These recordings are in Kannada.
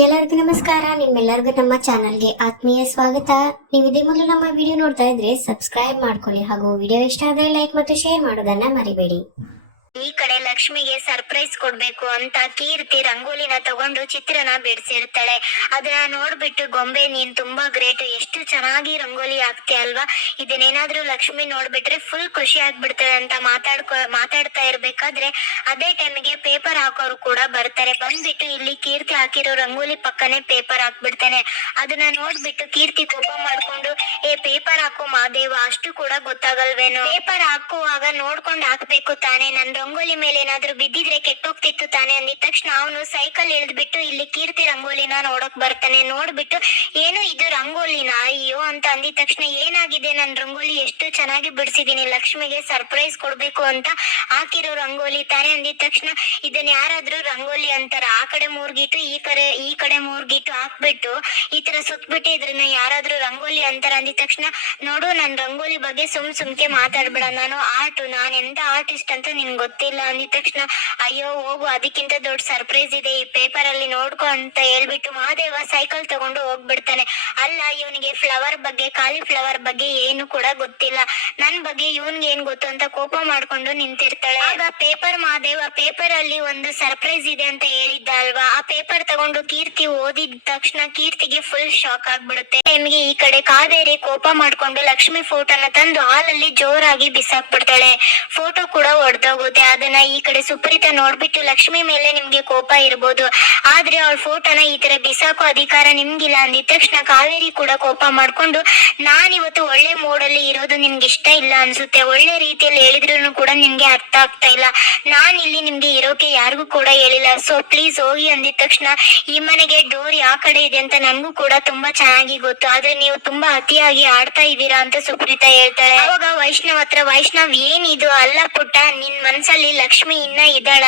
ಎಲ್ಲರಿಗೂ ನಮಸ್ಕಾರ. ನಿಮ್ಮೆಲ್ಲರಿಗೂ ನಮ್ಮ ಚಾನಲ್ಗೆ ಆತ್ಮೀಯ ಸ್ವಾಗತ. ನೀವು ಇದೇ ಮೊದಲು ನಮ್ಮ ವಿಡಿಯೋ ನೋಡ್ತಾ ಇದ್ರೆ ಸಬ್ಸ್ಕ್ರೈಬ್ ಮಾಡ್ಕೊಳ್ಳಿ ಹಾಗೂ ವಿಡಿಯೋ ಇಷ್ಟ ಆದರೆ ಲೈಕ್ ಮತ್ತು ಶೇರ್ ಮಾಡೋದನ್ನ ಮರಿಬೇಡಿ. ಈ ಕಡೆ ಲಕ್ಷ್ಮಿಗೆ ಸರ್ಪ್ರೈಸ್ ಕೊಡ್ಬೇಕು ಅಂತ ಕೀರ್ತಿ ರಂಗೋಲಿನ ತಗೊಂಡು ಚಿತ್ರನ ಬಿಡಿಸಿರ್ತಾಳೆ. ಅದನ್ನ ನೋಡ್ಬಿಟ್ಟು ಗೊಂಬೆ ನೀನ್ ತುಂಬಾ ಗ್ರೇಟ್, ಎಷ್ಟು ಚೆನ್ನಾಗಿ ರಂಗೋಲಿ ಹಾಕ್ತಿ ಅಲ್ವಾ, ಇದನ್ನೇನಾದ್ರೂ ಲಕ್ಷ್ಮಿ ನೋಡ್ಬಿಟ್ರೆ ಫುಲ್ ಖುಷಿ ಆಗ್ಬಿಡ್ತಾಳೆ ಅಂತ ಮಾತಾಡ್ತಾ ಇರ್ಬೇಕಾದ್ರೆ ಅದೇ ಟೈಮಿಗೆ ಪೇಪರ್ ಹಾಕೋರು ಕೂಡ ಬರ್ತಾರೆ. ಬಂದ್ಬಿಟ್ಟು ಇಲ್ಲಿ ಕೀರ್ತಿ ಹಾಕಿರೋ ರಂಗೋಲಿ ಪಕ್ಕನೆ ಪೇಪರ್ ಹಾಕ್ಬಿಡ್ತಾನೆ. ಅದನ್ನ ನೋಡ್ಬಿಟ್ಟು ಕೀರ್ತಿ ಕೋಪ ಮಾಡ್ಕೊಂಡು ಪೇಪರ್ ಹಾಕೋ ಮಾದೇವ, ಅಷ್ಟು ಕೂಡ ಗೊತ್ತಾಗಲ್ವೇನೋ, ಪೇಪರ್ ಹಾಕುವಾಗ ನೋಡ್ಕೊಂಡು ಹಾಕ್ಬೇಕು ತಾನೇ, ನನ್ ರಂಗೋಲಿ ಮೇಲೆ ಏನಾದ್ರೂ ಬಿದ್ದಿದ್ರೆ ಕೆಟ್ಟೋಗ್ತಿತ್ತು ತಾನೆ ಅಂದಿದ ತಕ್ಷಣ ಅವನು ಸೈಕಲ್ ಇಳಿದ್ಬಿಟ್ಟು ಇಲ್ಲಿ ಕೀರ್ತಿ ರಂಗೋಲಿನ ನೋಡಕ್ ಬರ್ತಾನೆ. ನೋಡ್ಬಿಟ್ಟು ಏನು ಇದು ರಂಗೋಲಿನ, ಅಯ್ಯೋ ಅಂತ ಅಂದಿದ ತಕ್ಷಣ ಏನಾಗಿದೆ, ನನ್ ರಂಗೋಲಿ ಎಷ್ಟು ಚೆನ್ನಾಗಿ ಬಿಡಿಸಿದೀನಿ, ಲಕ್ಷ್ಮಿಗೆ ಸರ್ಪ್ರೈಸ್ ಕೊಡ್ಬೇಕು ಅಂತ ಹಾಕಿರೋ ರಂಗೋಲಿ ತಾನೆ ಅಂದಿದ ತಕ್ಷಣ ಇದನ್ನ ಯಾರಾದ್ರೂ ರಂಗೋಲಿ ಅಂತಾರ, ಆ ಕಡೆ ಮೂರ್ಗಿಟ್ಟು ಈ ಕಡೆ ಮೂರ್ಗಿಟ್ಟು ಹಾಕ್ಬಿಟ್ಟು ಈ ತರ ಸುತ್ಬಿಟ್ಟು ಇದ್ರನ್ನ ಯಾರಾದ್ರೂ ರಂಗೋಲಿ ಅಂತಾರ ಅಂದಿದ ತಕ್ಷಣ ನೋಡು, ನನ್ ರಂಗೋಲಿ ಬಗ್ಗೆ ಸುಮ್ಕೆ ಮಾತಾಡ್ಬೇಡ, ನಾನ್ ಎಂತ ಆರ್ಟಿಸ್ಟ್ ಅಂತ ನಿನ್ ಗೊತ್ತಿಲ್ಲ ಅಂದಿದ ತಕ್ಷಣ ಅಯ್ಯೋ ಹೋಗು, ಅದಕ್ಕಿಂತ ದೊಡ್ಡ ಸರ್ಪ್ರೈಸ್ ಇದೆ ಈ ಪೇಪರ್ ಅಲ್ಲಿ ನೋಡ್ಕೊ ಅಂತ ಹೇಳ್ಬಿಟ್ಟು ಮಹಾದೇವ ಸೈಕಲ್ ತಗೊಂಡು ಹೋಗ್ಬಿಡ್ತಾನೆ. ಅಲ್ಲ, ಇವನಿಗೆ ಫ್ಲವರ್ ಬಗ್ಗೆ, ಕಾಲಿಫ್ಲವರ್ ಬಗ್ಗೆ ಏನು ಕೂಡ ಗೊತ್ತಿಲ್ಲ, ನನ್ ಬಗ್ಗೆ ಇವನ್ಗೆ ಏನ್ ಗೊತ್ತು ಅಂತ ಕೋಪ ಮಾಡ್ಕೊಂಡು ನಿಂತಿರ್ತಾಳೆ. ಆಗ ಪೇಪರ್ ಮಹಾದೇವ ಪೇಪರ್ ಅಲ್ಲಿ ಒಂದು ಸರ್ಪ್ರೈಸ್ ಇದೆ ಅಂತ ಹೇಳಿದ್ದ ಅಲ್ವಾ, ಆ ಪೇಪರ್ ತಗೊಂಡು ಕೀರ್ತಿ ಓದಿದ ತಕ್ಷಣ ಕೀರ್ತಿಗೆ ಫುಲ್ ಶಾಕ್ ಆಗ್ಬಿಡುತ್ತೆ. ಟೈಮ್ಗೆ ಈ ಕಡೆ ಕಾವೇರಿ ಕೋಪ ಮಾಡ್ಕೊಂಡು ಲಕ್ಷ್ಮಿ ಫೋಟೋನ ತಂದು ಹಾಲಲ್ಲಿ ಜೋರಾಗಿ ಬಿಸಾಕ್ಬಿಡ್ತಾಳೆ. ಫೋಟೋ ಕೂಡ ಒಡೆದೋಗುತ್ತೆ. ಅದನ್ನ ಈ ಕಡೆ ಸುಪ್ರೀತಾ ನೋಡ್ಬಿಟ್ಟು ಲಕ್ಷ್ಮಿ ಮೇಲೆ ನಿಮ್ಗೆ ಕೋಪ ಇರ್ಬೋದು, ಆದ್ರೆ ಅವಳ ಫೋಟೋನ ಈ ತರ ಬಿಸಾಕೋ ಅಧಿಕಾರ ನಿಮ್ಗಿಲ್ಲ ಅಂದಿದ ತಕ್ಷಣ ಕಾವೇರಿ ಕೂಡ ಕೋಪ ಮಾಡ್ಕೊಂಡು ನಾನಿವತ್ತು ಒಳ್ಳೆ ಮೂಡಲ್ಲಿ ಇರೋದು ನಿನ್ಗೆ ಇಷ್ಟ ಇಲ್ಲ ಅನ್ಸುತ್ತೆ, ಒಳ್ಳೆ ರೀತಿಯಲ್ಲಿ ಹೇಳಿದ್ರು ಕೂಡ ನಿನ್ಗೆ ಅರ್ಥ ಆಗ್ತಾ ಇಲ್ಲ, ನಾನ್ ಇಲ್ಲಿ ನಿಮ್ಗೆ ಇರೋಕೆ ಯಾರಿಗೂ ಕೂಡ ಹೇಳಿಲ್ಲ, ಸೊ ಪ್ಲೀಸ್ ಹೋಗಿ ಅಂದಿದ ತಕ್ಷಣ ಈ ಮನೆಗೆ ಡೋರ್ ಯಾವ ಕಡೆ ಇದೆ ಅಂತ ನನ್ಗೂ ಕೂಡ ತುಂಬಾ ಚೆನ್ನಾಗಿ ಗೊತ್ತು, ಆದ್ರೆ ನೀವು ತುಂಬಾ ಅತಿಯಾಗಿ ಆಡ್ತಾ ಇದ್ದೀರಾ ಅಂತ ಸುಪ್ರೀತಾ ಹೇಳ್ತಾಳೆ. ಅವಾಗ ವೈಷ್ಣವ್ ಏನಿದು, ಅಲ್ಲ ಪುಟ್ಟ, ನಿನ್ ಮನ್ಸಲ್ಲಿ ಲಕ್ಷ್ಮಿ ಇನ್ನ ಇದ್ದಾಳ,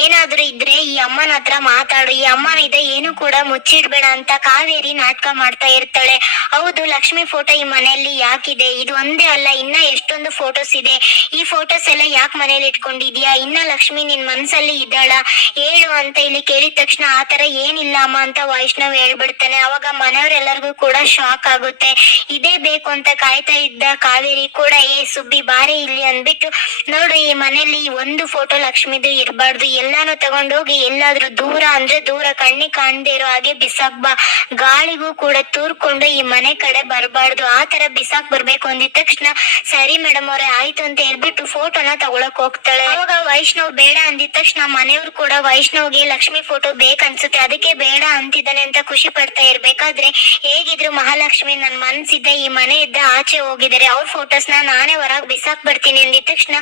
ಏನಾದ್ರೂ ಇದ್ರೆ ಈ ಅಮ್ಮನ ಹತ್ರ ಮಾತಾಡು, ಈ ಅಮ್ಮನ ಇದೆ ಏನು ಕೂಡ ಮುಚ್ಚಿಡ್ಬೇಡ ಅಂತ ಕಾವೇರಿ ನಾಟಕ ಮಾಡ್ತಾ ಇರ್ತಾಳೆ. ಹೌದು, ಲಕ್ಷ್ಮಿ ಫೋಟೋ ಈ ಮನೆಯಲ್ಲಿ ಯಾಕಿದೆ, ಇದು ಒಂದೇ ಅಲ್ಲ ಇನ್ನ ಎಷ್ಟೊಂದು ಫೋಟೋಸ್ ಇದೆ, ಈ ಫೋಟೋಸ್ ಎಲ್ಲ ಯಾಕೆ ಮನೇಲಿ ಇಟ್ಕೊಂಡಿದ್ಯಾ, ಇನ್ನ ಲಕ್ಷ್ಮಿ ನಿನ್ ಮನ್ಸಲ್ಲಿ ಇದ್ದಾಳ ಹೇಳು ಅಂತ ಇಲ್ಲಿ ಕೇಳಿದ ತಕ್ಷಣ ಆತರ ಏನಿಲ್ಲ ಅಮ್ಮ ಅಂತ ವೈಷ್ಣವ್ ಹೇಳ್ಬಿಡ್ತಾನೆ. ಅವಾಗ ಮನೆಯವರೆಲ್ಲರಿಗೂ ಕೂಡ ಶಾಕ್ ಆಗುತ್ತೆ. ಇದೇ ಬೇಕು ಅಂತ ಕಾಯ್ತಾ ಇದ್ದ ಕಾವೇರಿ ಕೂಡ ಸುಬ್ಬಿ ಬಾರೆ ಇಲ್ಲಿ ಅಂದ್ಬಿಟ್ಟು ನೋಡು, ಈ ಮನೆಯಲ್ಲಿ ಒಂದು ಫೋಟೋ ಲಕ್ಷ್ಮಿದು ಇರಬಾರ್ದು, ಎಲ್ಲಾನು ತಗೊಂಡೋಗಿ ಎಲ್ಲಾದ್ರೂ ದೂರ ಅಂದ್ರೆ ದೂರ, ಕಣ್ಣಿಗೆ ಕಾಣದೇ ಇರೋ ಹಾಗೆ ಬಿಸಾಕ್ ಬಾ, ಗಾಳಿಗೂ ಕೂಡ ತೂರ್ಕೊಂಡು ಈ ಮನೆ ಕಡೆ ಬರಬಾರ್ದು, ಆ ತರ ಬಿಸಾಕ್ ಬರ್ಬೇಕು ಅಂದಿದ ತಕ್ಷಣ ಸರಿ ಮೇಡಮ್ ಅವ್ರೆ ಆಯ್ತು ಅಂತ ಹೇಳ್ಬಿಟ್ಟು ಫೋಟೋನ ತಗೊಳಕ್ ಹೋಗ್ತಾಳೆ. ಅವಾಗ ವೈಷ್ಣವ್ ಬೇಡ ಅಂದಿದ ತಕ್ಷಣ ಮನೆಯವ್ರು ಕೂಡ ವೈಷ್ಣವ್ಗೆ ಲಕ್ಷ್ಮಿ ಫೋಟೋ ಬೇಕನ್ಸುತ್ತೆ, ಅದಕ್ಕೆ ಬೇಡ ಅಂತಿದ್ದಾನೆ ಅಂತ ಖುಷಿ ಪಡ್ತಾ ಇರ್ಬೇಕಾದ್ರೆ ಹೇಗಿದ್ರು ಮಹಾಲಕ್ಷ್ಮಿ ನನ್ ಮನ್ಸಿದ್ದ ಈ ಮನೆ ಇದ್ದ ಆಚೆ ಹೋಗಿದ್ದಾರೆ, ಅವ್ರ ಫೋಟೋಸ್ನ ನಾನೇ ಹೊರಗ್ ಬಿಸಾಕ್ ಬರ್ತೀನಿ ಅಂದಿದ ತಕ್ಷಣ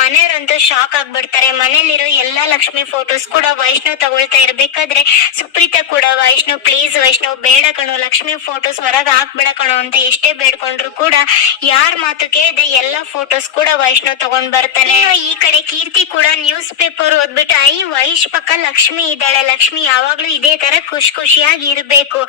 ಮನೆಯವ್ರಂತೂ ಶಾಕ್ ಆಗ್ಬಿಡ್ತಾರೆ. ಮನೇಲಿರೋ ಎಲ್ಲಾ ಲಕ್ಷ್ಮಿ ಫೋಟೋಸ್ ಕೂಡ ವೈಷ್ಣವ್ ತಗೊಳ್ತಾ ಇರ್ಬೇಕಾದ್ರೆ ಸುಪ್ರೀತಾ ಕೂಡ ವೈಷ್ಣವ್ ಪ್ಲೀಸ್ ವೈಷ್ಣವ್ ಬೇಡ ಕಣೋ, ಲಕ್ಷ್ಮಿ ಫೋಟೋಸ್ ಹೊರಗೆ ಹಾಕ್ಬೇಡ ಕಣೋ ಅಂತ ಎಷ್ಟೇ ಬೇಡ್ಕೊಂಡ್ರು ಕೂಡ ಯಾರ ಮಾತು ಕೇಳದೆ ಎಲ್ಲಾ ಫೋಟೋಸ್ ಕೂಡ ವೈಷ್ಣವ್ ತಗೊಂಡ್ ಬರ್ತಾನೆ. ಈ ಕಡೆ ಕೀರ್ತಿ ಕೂಡ ನ್ಯೂಸ್ ಪೇಪರ್ ಓದ್ಬಿಟ್ಟು ವೈಶ್ ಪಕ್ಕ ಲಕ್ಷ್ಮಿ ಇದ್ದಾಳೆ, ಲಕ್ಷ್ಮಿ ಯಾವಾಗ್ಲೂ ಇದೇ ತರ ಖುಷಿಯಾಗಿ ಇರ್ಬೇಕು,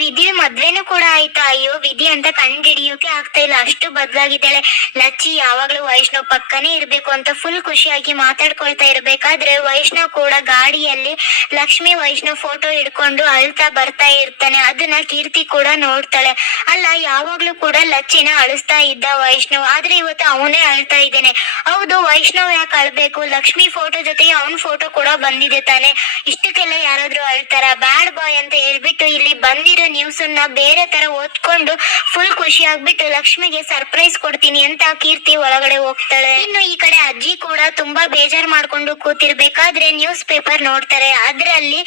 ವಿಧಿ ಮದ್ವೆನೂ ಕೂಡ ಆಯ್ತಾ, ಅಯ್ಯೋ ವಿಧಿ ಅಂತ ಕಂಡು ಹಿಡಿಯೋಕೆ ಆಗ್ತಾ ಇಲ್ಲ, ಅಷ್ಟು ಬದಲಾಗಿದ್ದಾಳೆ, ಲಚ್ಚಿ ಯಾವಾಗ್ಲೂ ವೈಷ್ಣವ್ ಪಕ್ಕನೇ ಇರ್ಬೇಕು ಅಂತ ಫುಲ್ ಖುಷಿಯಾಗಿ ಮಾತಾಡ್ಕೊಳ್ತಾ ಇರ್ಬೇಕಾದ್ರೆ ವೈಷ್ಣವ್ ಕೂಡ ಗಾಡಿಯಲ್ಲಿ ಲಕ್ಷ್ಮಿ ವೈಷ್ಣವ್ ಫೋಟೋ ಹಿಡ್ಕೊಂಡು ಅಳ್ತಾ ಬರ್ತಾ ಇರ್ತಾನೆ. ಅದನ್ನ ಕೀರ್ತಿ ಕೂಡ ನೋಡ್ತಾಳೆ. ಅಲ್ಲ, ಯಾವಾಗ್ಲೂ ಕೂಡ ಲಚ್ಚಿನ ಅಳಿಸ್ತಾ ಇದ್ದ ವೈಷ್ಣವ್, ಆದ್ರೆ ಇವತ್ತು ಅವನೇ ಅಳ್ತಾ ಇದ್ದಾನೆ. ಹೌದು, ವೈಷ್ಣವ್ ಯಾಕೆ ಅಳ್ಬೇಕು, ಲಕ್ಷ್ಮಿ ಫೋಟೋ ಜೊತೆಗೆ ಅವನ್ ಫೋಟೋ ಕೂಡ ಬಂದಿದೆ ತಾನೆ, ಇಷ್ಟಕ್ಕೆಲ್ಲ ಯಾರಾದ್ರೂ ಅಳ್ತಾರ, ಬ್ಯಾಡ್ ಬಾಯ್ ಅಂತ ಹೇಳ್ಬಿಟ್ಟು ಇಲ್ಲಿ ಬಂದಿರೋ ನ್ಯೂಸ್ ಅನ್ನ ಬೇರೆ ತರ ಓದ್ಕೊಂಡು ಫುಲ್ ಖುಷಿ ಆಗ್ಬಿಟ್ಟು ಲಕ್ಷ್ಮಿಗೆ ಸರ್ಪ್ರೈಸ್ ಕೊಡ್ತೀನಿ ಅಂತ ಕೀರ್ತಿ ಒಳಗಡೆ ಹೋಗ್ತಾಳೆ. ಇನ್ನು ಈ ಕಡೆ ಅಜ್ಜಿ ಕೂಡ ತುಂಬಾ ಬೇಜಾರ್ ಮಾಡ್ಕೊಂಡು ಕೂತಿರ್ಬೇಕಾದ್ರೆ ನ್ಯೂಸ್ ಪೇಪರ್ ನೋಡ್ತಾರೆ. ಅದ್ರಲ್ಲಿ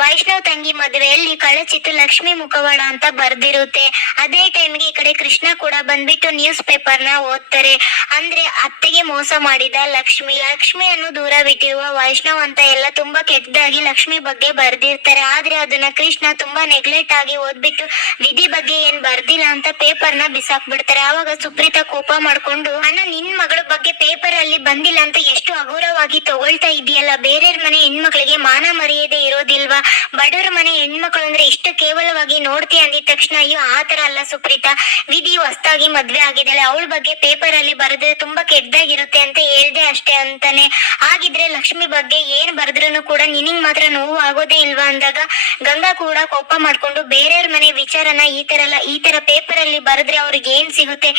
ವೈಷ್ಣವ್ ತಂಗಿ ಮದುವೆಯಲ್ಲಿ ಕಳಚಿತ್ತು ಲಕ್ಷ್ಮಿ ಮುಖವಾಡ ಅಂತ ಬರ್ದಿರುತ್ತೆ. ಅದೇ ಟೈಮ್ಗೆ ಈ ಕಡೆ ಕೃಷ್ಣ ಕೂಡ ಬಂದ್ಬಿಟ್ಟು ನ್ಯೂಸ್ ಪೇಪರ್ ನ ಓದ್ತಾರೆ. ಅಂದ್ರೆ ಅತ್ತೆಗೆ ಮೋಸ ಮಾಡಿದ ಲಕ್ಷ್ಮಿಯನ್ನು ದೂರ ಬಿಟ್ಟಿರುವ ವೈಷ್ಣವ್ ಅಂತ ಎಲ್ಲ ತುಂಬಾ ಕೆಟ್ಟದಾಗಿ ಲಕ್ಷ್ಮಿ ಬಗ್ಗೆ ಬರ್ದಿರ್ತಾರೆ. ಆದ್ರೆ ಅದನ್ನ ಕೃಷ್ಣ ತುಂಬಾ ನೆಗ್ಲೆಕ್ಟ್ ಆಗಿ ಓದ್ಬಿಟ್ಟು ವಿಧಿ ಬಗ್ಗೆ ಏನ್ ಬರ್ದಿಲ್ಲ ಅಂತ ಪೇಪರ್ ನ ಬಿಸಾಕ್ ಬಿಡ್ತಾರೆ. ಆವಾಗ ಸುಪ್ರೀತಾ ಕೋಪ ಮಾಡ್ಕೊಂಡು ಅಣ್ಣ, ನಿನ್ ಮಗಳ ಬಗ್ಗೆ ಪೇಪರ್ ಅಲ್ಲಿ ಬಂದಿಲ್ಲ ಅಂತ ಎಷ್ಟು ಹಗುರವಾಗಿ ತಗೊಳ್ತಾ ಇದೆಯಲ್ಲ, ಬೇರೆಯವ್ರ ಮನೆ ಹೆಣ್ಮಕ್ಳಿಗೆ ಮಾನ ಮರ್ಯಾದೆ ಇರೋದಿಲ್ವಾ, ಬಡವ್ರ ಮನೆ ಹೆಣ್ಮಕ್ಳು ಅಂದ್ರೆ ಇಷ್ಟು ಕೇವಲವಾಗಿ ನೋಡ್ತೀಯ ಅಂದಿದ ತಕ್ಷಣ ಅಯ್ಯೋ ಆತರ ಅಲ್ಲ ಸುಪ್ರೀತಾ, ವಿಧಿ ಹೊಸ್ತಾಗಿ ಮದ್ವೆ ಆಗಿದ್ದಾಳೆ, ಅವಳ ಬಗ್ಗೆ ಪೇಪರ್ ಅಲ್ಲಿ ಬರೆದ್ರೆ ತುಂಬಾ ಕೆಟ್ಟದಾಗಿರುತ್ತೆ ಅಂತ ಹೇಳ್ದೆ ಅಷ್ಟೇ ಅಂತಾನೆ. ಹಾಗಿದ್ರೆ ಲಕ್ಷ್ಮಿ ಬಗ್ಗೆ ಏನ್ ಬರ್ದ್ರೂ ಕೂಡ ನಿನಗ್ ಮಾತ್ರ ನೋವು ಆಗೋದೇ ಇಲ್ವಾ ಅಂದ ಅಂದಾಗ ಗಂಗಾ ಕೂಡ ಕೋಪ ಮಾಡ್ಕೊಂಡು ಬೇರೆಯವ್ರ ಮನೆ ವಿಚಾರನ ಈ ತರ ಪೇಪರ್ ಅಲ್ಲಿ ಬರೆದ್ರೆ ಅವ್ರಿಗೆ ಏನ್ ಸಿಗುತ್ತೆ,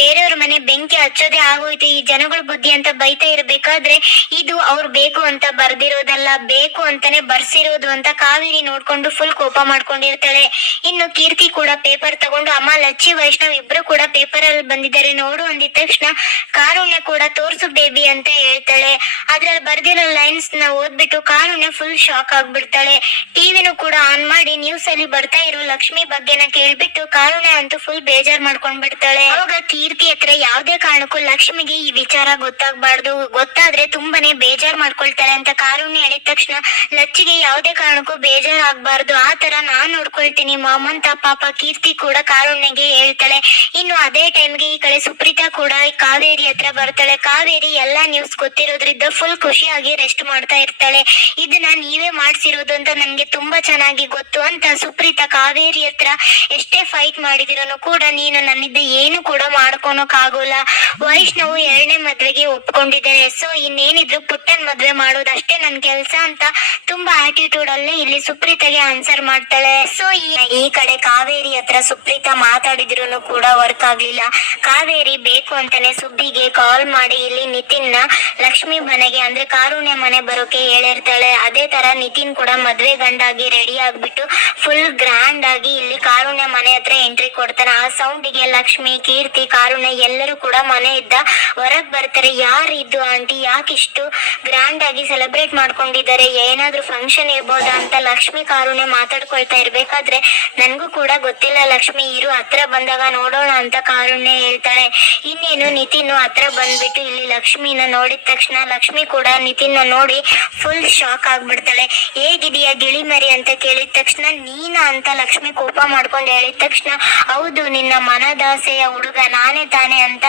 ಬೇರೆಯವ್ರ ಮನೆ ಬೆಂಕಿ ಹಚ್ಚೋದೇ ಆಗೋಯ್ತು ಈ ಜನಗಳ ಬುದ್ಧಿ ಅಂತ ಬೈತಾ ಇರ್ಬೇಕಾದ್ರೆ ಇದು ಅವ್ರು ಬೇಕು ಅಂತ ಬರ್ದಿರೋದಲ್ಲ, ಬೇಕು ಅಂತಾನೆ ಬರ್ಸಿರೋದು ಅಂತ ಕಾವೇರಿ ನೋಡ್ಕೊಂಡು ಫುಲ್ ಕೋಪ ಮಾಡ್ಕೊಂಡಿರ್ತಾಳೆ. ಇನ್ನು ಕೀರ್ತಿ ಕೂಡ ಪೇಪರ್ ತಗೊಂಡು ಅಮ್ಮ, ಲಚ್ಚಿ, ವೈಷ್ಣವ್ ಇಬ್ರು ಕೂಡ ಪೇಪರ್ ಅಲ್ಲಿ ಬಂದಿದ್ದಾರೆ ನೋಡು ಅಂದಿದ ತಕ್ಷಣ ಕಾರುಣ್ಯ ಕೂಡ ತೋರ್ಸು ಬೇಬಿ ಅಂತ ಹೇಳ್ತಾಳೆ. ಅದ್ರಲ್ಲಿ ಬರ್ದಿರೋ ಲೈನ್ಸ್ ನ ಓದ್ಬಿಟ್ಟು ಕಾರುಣ್ಯ ಫುಲ್ ಶಾಕ್ ಆಗ್ಬಿಡ್ತಾಳೆ. ಟಿವಿನೂ ಕೂಡ ಆನ್ ಮಾಡಿ ನ್ಯೂಸ್ ಅಲ್ಲಿ ಬರ್ತಾ ಇರೋ ಲಕ್ಷ್ಮಿ ಬಗ್ಗೆನ ಕೇಳ್ಬಿಟ್ಟು ಕಾರುಣ್ಯ ಅಂತೂ ಫುಲ್ ಬೇಜಾರ್ ಮಾಡ್ಕೊಂಡ್ಬಿಡ್ತಾಳೆ. ಅವಾಗ ಕೀರ್ತಿ ಹತ್ರ ಯಾವ್ದೇ ಕಾರಣಕ್ಕೂ ಲಕ್ಷ್ಮಿಗೆ ಈ ವಿಚಾರ ಗೊತ್ತಾಗ್ಬಾರ್ದು, ಗೊತ್ತಾದ್ರೆ ತುಂಬಾನೇ ಬೇಜಾರ್ ಮಾಡ್ಕೊಳ್ತಾಳೆ ಅಂತ ಕಾರುಣ್ಯ ಹೇಳಿದ ತಕ್ಷಣ ಲಚ್ಚಿಗೆ ಯಾವ್ದೇ ಕಾರಣಕ್ಕೂ ಬೇಜಾರ್ ಆಗ್ಬಾರ್ದು, ಆ ತರ ನಾನ್ ನೋಡ್ಕೊಳ್ತೀನಿ ಮಾಮ್ ಅಂತ ಪಾಪ ಕೀರ್ತಿ ಕೂಡ ಕಾರುಣ್ಯಗೆ ಹೇಳ್ತಾಳೆ. ಇನ್ನು ಅದೇ ಟೈಮ್ಗೆ ಈ ಕಡೆ ಸುಪ್ರೀತಾ ಕೂಡ ಕಾವೇರಿ ಹತ್ರ ಬರ್ತಾಳೆ. ಕಾವೇರಿ ಎಲ್ಲಾ ನ್ಯೂಸ್ ಗೊತ್ತಿರೋದ್ರಿಂದ ಫುಲ್ ಖುಷಿಯಾಗಿ ರೆಸ್ಟ್ ಮಾಡ್ತಾ ಇರ್ತಾಳೆ. ಇದನ್ನ ನೀವೇ ಮಾಡ್ಸಿರೋದು ಅಂತ ನನ್ಗೆ ತುಂಬಾ ಚೆನ್ನಾಗಿ ಗೊತ್ತು ಅಂತ ಸುಪ್ರೀತಾ ಕಾವೇರಿ ಹತ್ರ ಎಷ್ಟೇ ಫೈಟ್ ಮಾಡಿದಿರೋನು ಕೂಡ ನೀನು ನನ್ನಿಂದ ಏನು ಕೂಡ ಮಾಡ್ಕೊಳಕ್ ಆಗೋಲ್ಲ, ವೈಷ್ಣವ್ 2ನೇ ಮದ್ವೆಗೆ ಒಪ್ಕೊಂಡಿದ್ದೇನೆ, ಸೊ ಇನ್ನೇನಿದ್ರು ಪುಟ್ಟನ್ ಮದ್ವೆ ಮಾಡೋದಷ್ಟೇ ನನ್ ಕೆಲ್ಸ ಅಂತ ತುಂಬಾ ಆಟಿಟ್ಯೂಡ್ ಅಲ್ಲೇ ಇಲ್ಲಿ ಸುಪ್ರೀತಾಗೆ ಆನ್ಸರ್ ಮಾಡ್ತಾಳೆ. ಸೊ ಈ ಕಡೆ ಕಾವೇರಿ ಹತ್ರ ಸುಪ್ರೀತಾ ಮಾತಾಡಿದ್ರು ಕೂಡ ವರ್ಕ್ ಆಗ್ಲಿಲ್ಲ. ಕಾವೇರಿ ಬೇಕು ಅಂತಾನೆ ಸುಬ್ಬಿಗೆ ಕಾಲ್ ಮಾಡಿ ಇಲ್ಲಿ ನಿತಿನ್ ನ ಲಕ್ಷ್ಮಿ ಮನೆಗೆ ಅಂದ್ರೆ ಕಾರುಣ್ಯ ಮನೆ ಬರೋಕೆ ಹೇಳಿರ್ತಾಳೆ. ಅದೇ ತರ ನಿತಿನ್ ಕೂಡ ಮದ್ವೆ ಗಂಡಾಗಿ ರೆಡಿ ಆಗ್ಬಿಟ್ಟು ಫುಲ್ ಗ್ರ್ಯಾಂಡ್ ಆಗಿ ಇಲ್ಲಿ ಕಾರುಣ್ಯ ಮನೆ ಹತ್ರ ಎಂಟ್ರಿ ಕೊಡ್ತಾನೆ. ಆ ಸೌಂಡಿಗೆ ಲಕ್ಷ್ಮಿ, ಕೀರ್ತಿ, ಕಾರುಣ್ಯ ಎಲ್ಲರೂ ಕೂಡ ಮನೆ ಇದ್ದ ಹೊರಗ್ ಬರ್ತಾರೆ. ಯಾರಿದ್ದು ಆಂಟಿ, ಯಾಕಿಷ್ಟು ಗ್ರ್ಯಾಂಡ್ ಆಗಿ ಸೆಲೆಬ್ರೇಟ್ ಮಾಡ್ಕೊಂಡಿದ್ದಾರೆ, ಏನಾದ್ರೂ ಫಂಕ್ಷನ್ ಇರ್ಬೋದಾ ಅಂತ ಲಕ್ಷ್ಮಿ ಕಾರುಣ್ಯ ಮಾತಾಡ್ಕೊಳ್ತಾ ಇರ್ಬೇಕಾದ್ರೆ ನನ್ಗೂ ಕೂಡ ಗೊತ್ತಿಲ್ಲ ಲಕ್ಷ್ಮಿ, ಇರು ಹತ್ರ ಬಂದಾಗ ನೋಡೋಣ ಅಂತ ಕಾರುಣ್ಯ ಹೇಳ್ತಾಳೆ. ಇನ್ನೇನು ನಿತಿನ್ ಹತ್ರ ಬಂದ್ಬಿಟ್ಟು ಇಲ್ಲಿ ಲಕ್ಷ್ಮಿನ ನೋಡಿದ ತಕ್ಷಣ ಲಕ್ಷ್ಮಿ ಕೂಡ ನಿತಿನ್ ನೋಡಿ ಫುಲ್ ಶಾಕ್ ಆಗ್ಬಿಡ್ತಾಳೆ. ಹೇಗಿದೀಯಾ ಗಿಳಿಮರಿ ಅಂತ ಕೇಳಿದ ತಕ್ಷಣ ನೀನ ಅಂತ ಲಕ್ಷ್ಮಿ ಕೋಪ ಮಾಡ್ಕೊಂಡು ಹೇಳಿದ ತಕ್ಷಣ ಹೌದು ನಿನ್ನ ಮನದಾಸೆಯ ಹುಡುಗ ನಾನೇ ತಾನೆ ಅಂತ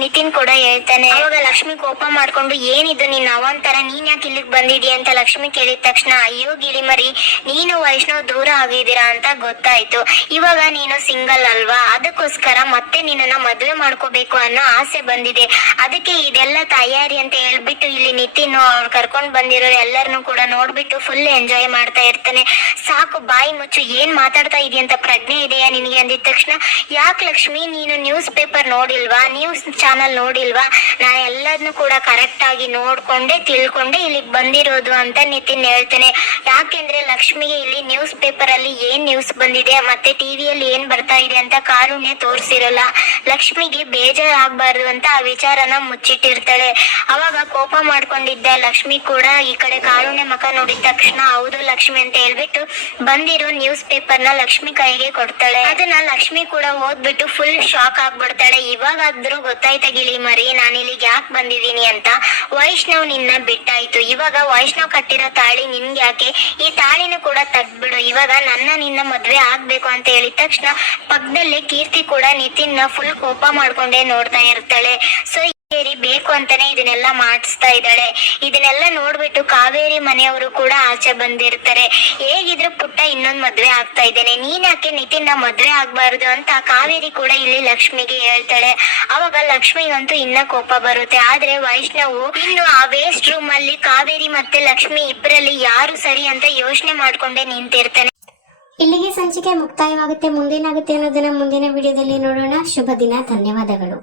ನಿತಿನ್ ಕೂಡ ಹೇಳ್ತಾನೆ. ಅವಾಗ ಲಕ್ಷ್ಮಿ ಕೋಪ ಮಾಡ್ಕೊಂಡು ಏನಿದು ನಿನ್ನ ಅವಂತರ, ನೀನ್ ಯಾಕೆ ಇಲ್ಲಿಗೆ ಬಂದಿದ್ಯಾ ಅಂತ ಲಕ್ಷ್ಮಿ ಕೇಳಿದ ತಕ್ಷಣ ಅಯ್ಯೋ ಗಿಳಿಮರಿ, ನೀನು ವೈಷ್ಣವ್ ದೂರ ಆಗಿದ್ದೀರಾ ಅಂತ ಗೊತ್ತಾಯ್ತು, ಇವಾಗ ನೀನು ಸಿಂಗಲ್ ಅಲ್ವಾ, ಅದಕ್ಕೋಸ್ಕರ ಮತ್ತೆ ನಿನ್ನನ್ನ ಮದ್ವೆ ಮಾಡ್ಕೋಬೇಕು ಅನ್ನೋ ಆಸೆ ಬಂದಿದೆ, ಅದಕ್ಕೆ ಇದೆಲ್ಲ ತಯಾರಿ ಅಂತ ಹೇಳ್ಬಿಟ್ಟು ಇಲ್ಲಿ ನಿತಿನ್ ಅವ್ರು ಕರ್ಕೊಂಡ್ ಬಂದಿರೋ ಎಲ್ಲರನ್ನು ಕೂಡ ನೋಡ್ಬಿಟ್ಟು ಫುಲ್ ಎಂಜಾಯ್ ಮಾಡ್ತಾ ಇರ್ತಾನೆ. ಸಾಕು ಬಾಯಿ ಮುಚ್ಚು, ಏನ್ ಮಾತಾಡ್ತಾ ಇದೀಯ ಅಂತ ಪ್ರಜ್ಞೆ ಇದೆಯಾ ನಿನ್ಗೆ ಅಂದಿದ ತಕ್ಷಣ ಯಾಕೆ ಲಕ್ಷ್ಮಿ ನೀನು ನ್ಯೂಸ್ ಪೇಪರ್ ನೋಡಿಲ್ವಾ, ನ್ಯೂಸ್ ಚಾನಲ್ ನೋಡಿಲ್ವಾ, ನಾನು ಎಲ್ಲದನ್ನು ಕೂಡ ಕರೆಕ್ಟ್ ಆಗಿ ನೋಡ್ಕೊಂಡೆ ತಿಳ್ಕೊಂಡೆ ಇಲ್ಲಿಗೆ ಬಂದಿರೋದು ಅಂತ ನಿತಿನ್ ಹೇಳ್ತಾನೆ. ಯಾಕೆಂದ್ರೆ ಲಕ್ಷ್ಮಿಗೆ ಇಲ್ಲಿ ನ್ಯೂಸ್ ಪೇಪರ್ ಅಲ್ಲಿ ಏನ್ ನ್ಯೂಸ್ ಬಂದಿದೆ ಮತ್ತೆ ಟಿವಿಯಲ್ಲಿ ಏನ್ ಬರ್ತಾ ಇದೆ ಅಂತ ಕಾರುಣ್ಯ ತೋರಿಸಿರಲ್ಲ. ಲಕ್ಷ್ಮಿಗೆ ಬೇಜಾರ್ ಆಗ್ಬಾರ್ದು ಅಂತ ಆ ವಿಚಾರನ ಮುಚ್ಚಿಟ್ಟಿರ್ತಾಳೆ. ಅವಾಗ ಕೋಪ ಮಾಡ್ಕೊಂಡಿದ್ದ ಲಕ್ಷ್ಮಿ ಕೂಡ ಈ ಕಡೆ ಕಾರುಣ್ಯ ಮಕ ನೋಡಿದ ತಕ್ಷಣ ಹೌದು ಲಕ್ಷ್ಮಿ ಅಂತ ಹೇಳ್ಬಿಟ್ಟು ಬಂದಿರೋ ನ್ಯೂಸ್ ಪೇಪರ್ ನ ಲಕ್ಷ್ಮಿ ಕೈಗೆ ಕೊಡ್ತಾಳೆ. ಅದನ್ನ ಲಕ್ಷ್ಮಿ ಕೂಡ ಓದ್ಬಿಟ್ಟು ಫುಲ್ ಶಾಕ್ ಆಗ್ಬಿಡ್ತಾಳೆ. ಇವಾಗಾದ್ರೂ ಗೊತ್ತಾಯ್ತಾ ಗಿಳಿ ಮರಿ ನಾನು ಇಲ್ಲಿಗೆ ಯಾಕೆ ಬಂದಿದ್ದೀನಿ ಅಂತ, ವೈಷ್ಣವ್ ನಿನ್ನ ಬಿಟ್ಟಾಯ್ತು, ಇವಾಗ ವೈಷ್ಣವ್ ಕಟ್ಟಿರೋ ತಾಳಿ ನಿನ್ಗೆ ಯಾಕೆ, ಈ ತಾಳಿನೂ ಕೂಡ ತಗ್ಬಿಡು, ಇವಾಗ ನಿನ್ನ ಮದ್ವೆ ಆಗ್ಬೇಕು ಅಂತ ಹೇಳಿದ ತಕ್ಷಣ ಪಕ್ಕದಲ್ಲಿ ಕೀರ್ತಿ ಕೂಡ ನಿತಿನ್ ಫುಲ್ ಕೋಪ ಮಾಡ್ಕೊಂಡೇ ನೋಡ್ತಾ ಇರ್ತಾಳೆ. ಸೊ ಬೇಕು ಅಂತಾನೆ ಇದನ್ನೆಲ್ಲ ಮಾಡಿಸ್ತಾ ಇದ್ದಾಳೆ. ಇದನ್ನೆಲ್ಲ ನೋಡ್ಬಿಟ್ಟು ಕಾವೇರಿ ಮನೆಯವರು ಕೂಡ ಆಚೆ ಬಂದಿರ್ತಾರೆ. ಹೇಗಿದ್ರು ಪುಟ್ಟ ಇನ್ನೊಂದ್ ಮದ್ವೆ ಆಗ್ತಾ ಇದ್ದೇನೆ, ನೀನ್ ಯಾಕೆ ನಿತಿನ್ ಮದ್ವೆ ಆಗ್ಬಾರ್ದು ಅಂತ ಕಾವೇರಿ ಕೂಡ ಇಲ್ಲಿ ಲಕ್ಷ್ಮಿಗೆ ಹೇಳ್ತಾಳೆ. ಅವಾಗ ಲಕ್ಷ್ಮಿಗಂತೂ ಇನ್ನ ಕೋಪ ಬರುತ್ತೆ. ಆದ್ರೆ ವೈಷ್ಣವ್ ಇನ್ನು ಆ ವೇಸ್ಟ್ ರೂಮ್ ಅಲ್ಲಿ ಕಾವೇರಿ ಮತ್ತೆ ಲಕ್ಷ್ಮಿ ಇಬ್ಬರಲ್ಲಿ ಯಾರು ಸರಿ ಅಂತ ಯೋಚನೆ ಮಾಡ್ಕೊಂಡೇ ನಿಂತಿರ್ತಾನೆ. ಇಲ್ಲಿಗೆ ಸಂಚಿಕೆ ಮುಕ್ತಾಯವಾಗುತ್ತೆ. ಮುಂದೇನಾಗುತ್ತೆ ಅನ್ನೋದನ್ನ ಮುಂದಿನ ವಿಡಿಯೋದಲ್ಲಿ ನೋಡೋಣ. ಶುಭ ದಿನ. ಧನ್ಯವಾದಗಳು.